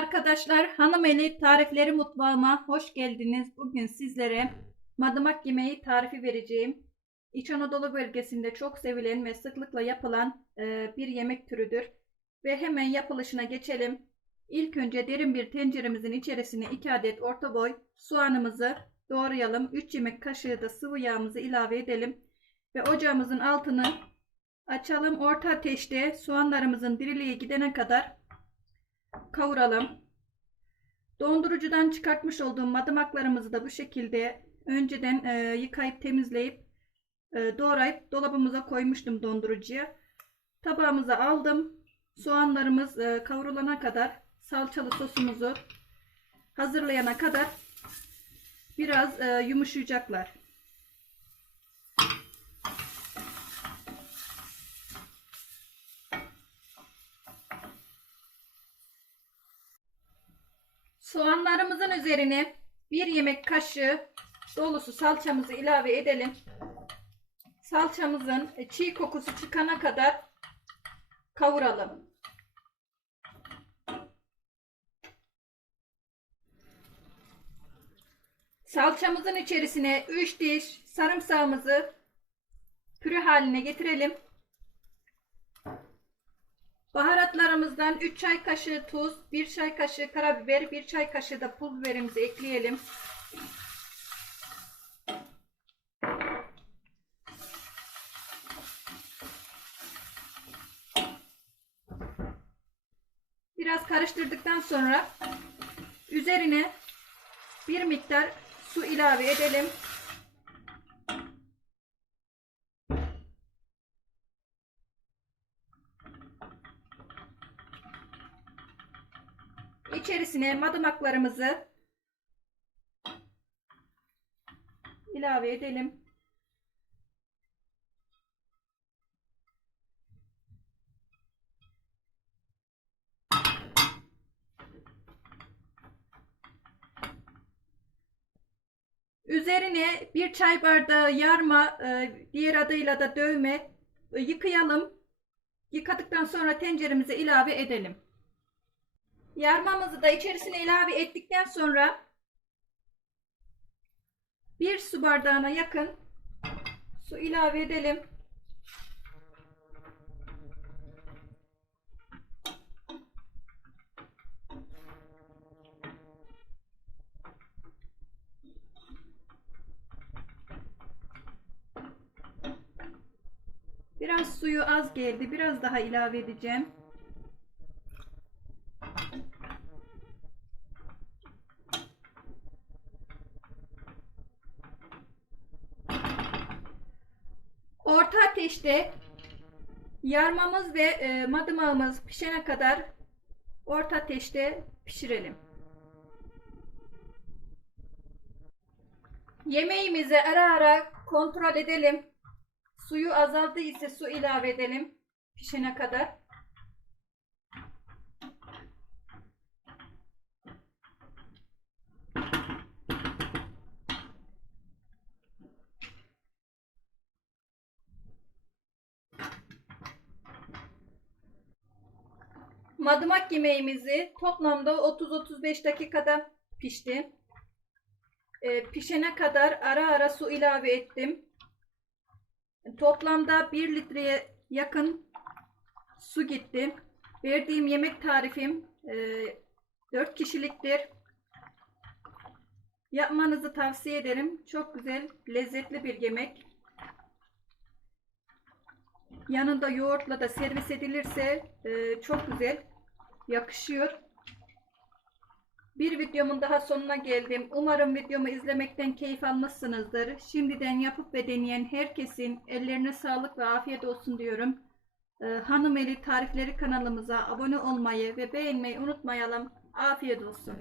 Arkadaşlar Hanım Eli Tarifleri Mutfağıma hoş geldiniz. Bugün sizlere madımak yemeği tarifi vereceğim. İç Anadolu bölgesinde çok sevilen ve sıklıkla yapılan e, bir yemek türüdür. Ve hemen yapılışına geçelim. İlk önce derin bir tenceremizin içerisine 2 adet orta boy soğanımızı doğrayalım. 3 yemek kaşığı da sıvı yağımızı ilave edelim. Ve ocağımızın altını açalım. Orta ateşte soğanlarımızın diriliğe gidene kadar kavuralım. Dondurucudan çıkartmış olduğum madımaklarımızı da bu şekilde önceden e, yıkayıp temizleyip e, doğrayıp dolabımıza koymuştum dondurucuya. Tabağımıza aldım. Soğanlarımız e, kavrulana kadar salçalı sosumuzu hazırlayana kadar biraz e, yumuşayacaklar. Soğanlarımızın üzerine bir yemek kaşığı dolusu salçamızı ilave edelim. Salçamızın çiğ kokusu çıkana kadar kavuralım. Salçamızın içerisine 3 diş sarımsağımızı püre haline getirelim. Baharatlarımızdan 3 çay kaşığı tuz, 1 çay kaşığı karabiber, 1 çay kaşığı da pul biberimizi ekleyelim. Biraz karıştırdıktan sonra üzerine bir miktar su ilave edelim. İçerisine madımaklarımızı ilave edelim. Üzerine bir çay bardağı yarma, e, diğer adıyla da dövme e, yıkayalım. Yıkadıktan sonra tenceremize ilave edelim. Yarmamızı da içerisine ilave ettikten sonra bir su bardağına yakın su ilave edelim. Biraz suyu az geldi. Biraz daha ilave edeceğim. Orta ateşte yarmamız ve e, madımağımız pişene kadar orta ateşte pişirelim. Yemeğimizi ara ara kontrol edelim. Suyu azaldı ise su ilave edelim pişene kadar. Madımak yemeğimizi toplamda 30-35 dakikada pişti. Ee, pişene kadar ara ara su ilave ettim. Toplamda 1 litreye yakın su gitti. Verdiğim yemek tarifim e, 4 kişiliktir. Yapmanızı tavsiye ederim. Çok güzel, lezzetli bir yemek. Yanında yoğurtla da servis edilirse e, çok güzel yakışıyor. Bir videomun daha sonuna geldim. Umarım videomu izlemekten keyif almışsınızdır. Şimdiden yapıp ve deneyen herkesin ellerine sağlık ve afiyet olsun diyorum. Ee, Hanım Eli Tarifleri kanalımıza abone olmayı ve beğenmeyi unutmayalım. Afiyet olsun.